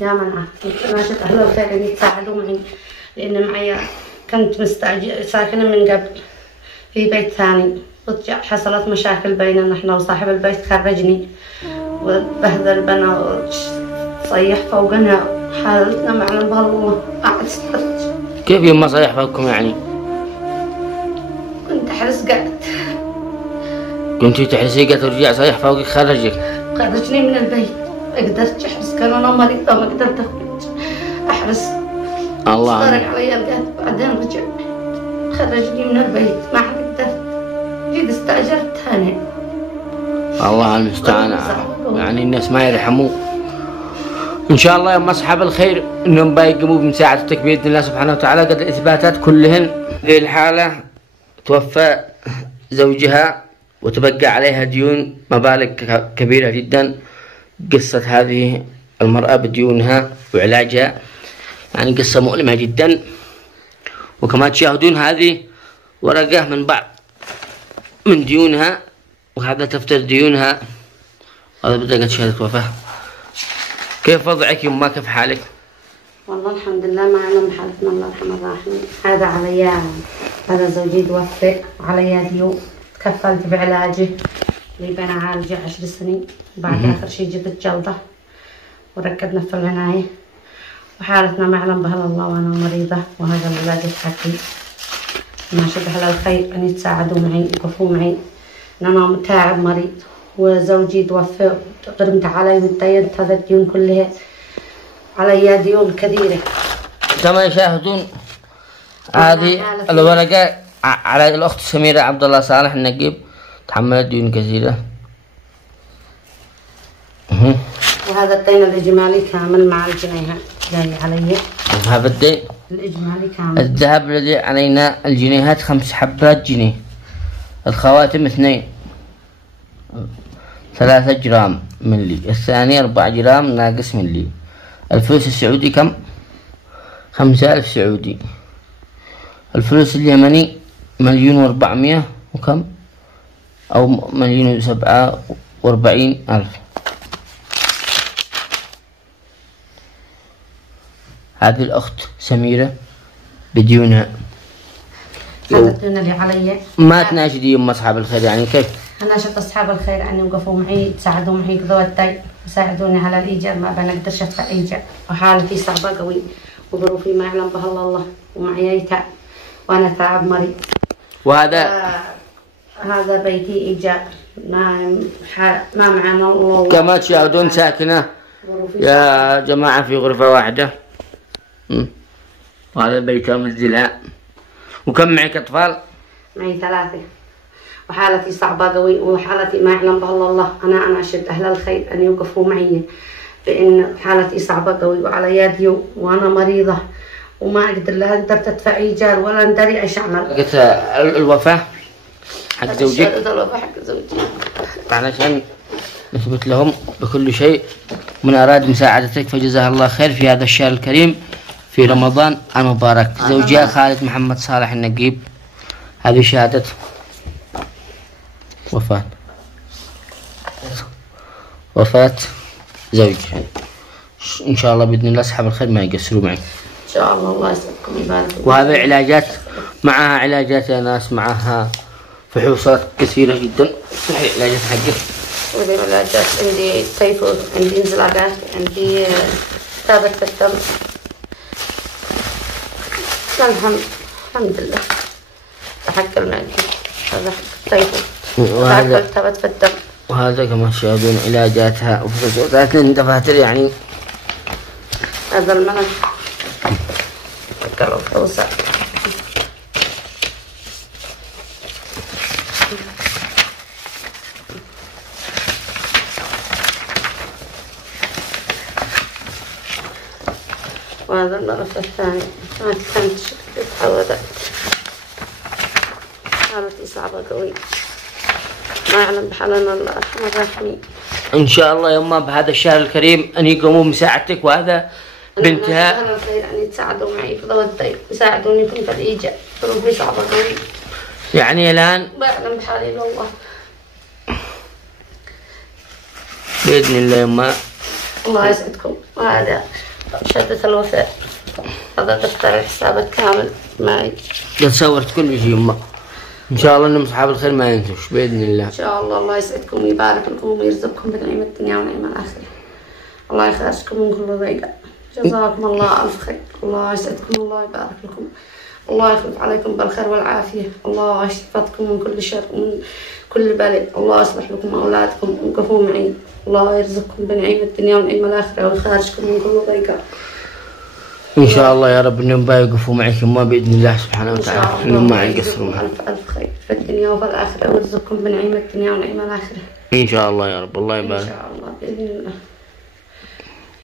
يا منعه ناشد أهل الخير أن يتساعدوا معي، لأن معي كنت ساكنة من قبل في بيت ثاني، حصلت مشاكل بيننا نحن وصاحب البيت خرجني وبهذل بنا وصيح فوقنا، حالتنا معلم بالله قاعد استرج. كيف يما صيح فوقكم يعني؟ كنت أحرس قعدت. كنتي تحرسي قعدت ورجع صيح فوقك خرجني من البيت، ما قدرت أحرس، كان أنا مريضة ما قدرت أخرج أحرس. الله صارك علي القعد، بعدين رجع خرجني من البيت ما قدرت، جيت استأجرت ثاني. الله المستعان، يعني الناس ما يرحموا. ان شاء الله يوم اصحاب الخير انهم بيقوموا بمساعدتك باذن الله سبحانه وتعالى. قد الاثباتات كلهن. في الحاله توفى زوجها وتبقى عليها ديون مبالغ كبيره جدا. قصه هذه المراه بديونها وعلاجها يعني قصه مؤلمه جدا. وكما تشاهدون هذه ورقه من بعض من ديونها، وهذا دفتر ديونها، هذا بطاقة شهادة وفاة. كيف وضعك يما؟ كيف حالك؟ والله الحمد لله ما أعلم حالتنا، الله يرحم الراحمين. هذا علي، هذا زوجي توفى وعلي ديون، تكفلت بعلاجه اللي بين عالجه 10 سنين، بعد آخر شيء جبت جلطة وركبنا في العناية، وحالتنا ما أعلم بها الله وأنا مريضة، وهذا اللي لاقيت حقي. ناشد أهل الخير أن يتساعدوا معي يوقفوا معي، أنا متاعب مريض وزوجي توفى غرمت علي ودينت هذا الديون كلها، علي ديون كثيرة. كما يشاهدون هذه الورقة على الأخت سميرة عبد الله صالح النقيب، تحملت ديون كثيرة. وهذا الدين الإجمالي كامل مع الجنيهات جاي علي. هذا الدين الإجمالي كامل. الذهب الذي علينا الجنيهات 5 حبات جنيه، الخواتم 2، 3 جرام ملي، الثاني 4 جرام ناقص ملي. الفلوس السعودي كم؟ 5000 سعودي. الفلوس اليمني 1,400,000 وكم؟ أو 1,47,000. هذه الأخت سميرة بديونها. هذا الدين اللي علي. ما تناشدي يم أصحاب الخير يعني كيف؟ أنا شفت أصحاب الخير أن يوقفوا معي يتساعدوا معي يقضوا الدين، يساعدوني على الإيجار، ما بنقدرش أدفع إيجار، وحالتي صعبة قوي وظروفي ما يعلم بها إلا الله، ومعي يتعب وأنا تعب مريض. وهذا هذا بيتي إيجار، ما معنا الله. كما تشاهدون ساكنة يا جماعة في غرفة واحدة. وهذا بيتها مزدلها. وكم معك أطفال؟ معي 3، وحالتي صعبة قوي، وحالتي ما يعلم بها الله. أنا أناشد أهل الخير أن يوقفوا معي، بأن حالتي صعبة قوي وعلى ديون وأنا مريضة وما أقدر لا أقدر أدفع إيجار ولا أدري إيش أعمل. لقيت الوفاة حق زوجك؟ الوفاة حق زوجي، علشان نثبت لهم بكل شيء. من أراد مساعدتك فجزاه الله خير في هذا الشهر الكريم في رمضان المبارك. زوجها خالد محمد صالح النقيب. هذه شهادة وفاة زوج. إن شاء الله بإذن الله أصحاب الخير ما يقصروا معي إن شاء الله. الله يسعدكم ويبارك. وهذا علاجات، معها علاجات يا ناس، معها فحوصات كثيرة جدا. صحيح علاجات حقك؟ عندي علاجات، عندي تيفود، عندي انزلاقات، عندي كتابة في الدم. الحمد لله. حق المعدة، هذا حق التيفود، وهذا كتابة في الدم. وهذا كما تشاهدون علاجاتها وفحوصات دفاتر يعني. هذا الملك ذكر الفحوصات. وهذا الملف الثاني. ما فهمتش كيف تحولت، حالتي صعبة قوي، ما يعلم بحالنا الله يرحم الراحمين. ان شاء الله يما بهذا الشهر الكريم ان يقوموا بمساعدتك، وهذا بانتهاء. انا الخير ان يتساعدوا معي في ضوء الدين، يساعدوني في الايجاب، ظروفي صعبة قوي يعني الان ما يعلم بحالي الا الله. باذن الله يما الله يسعدكم. وهذا شهادة الوفاء، هذا دفتر الحسابات كامل معي. قد صورت كل شيء يما. ان شاء الله انهم اصحاب الخير ما ينسوش باذن الله. ان شاء الله. الله يسعدكم ويبارك لكم ويرزقكم بنعيم الدنيا ونعيم الاخره. الله يخرجكم من كل ضيقه. جزاكم الله الف خير. الله يسعدكم الله يبارك لكم. الله يخلف عليكم بالخير والعافيه. الله يشفيكم من كل شر ومن كل بلاء. الله يصلح لكم اولادكم وقفوا معي. الله يرزقكم بنعيم الدنيا ونعيم الاخره ويخرجكم من كل ضيقه. ان شاء الله يا رب انهم بيوقفوا معك ما باذن الله سبحانه وتعالى انهم ما يقصرون. الف خير في الدنيا وفي الاخره ويرزقكم بنعيم الدنيا ونعيم الاخره. ان شاء الله يا رب. الله يبارك. ان شاء الله باذن الله.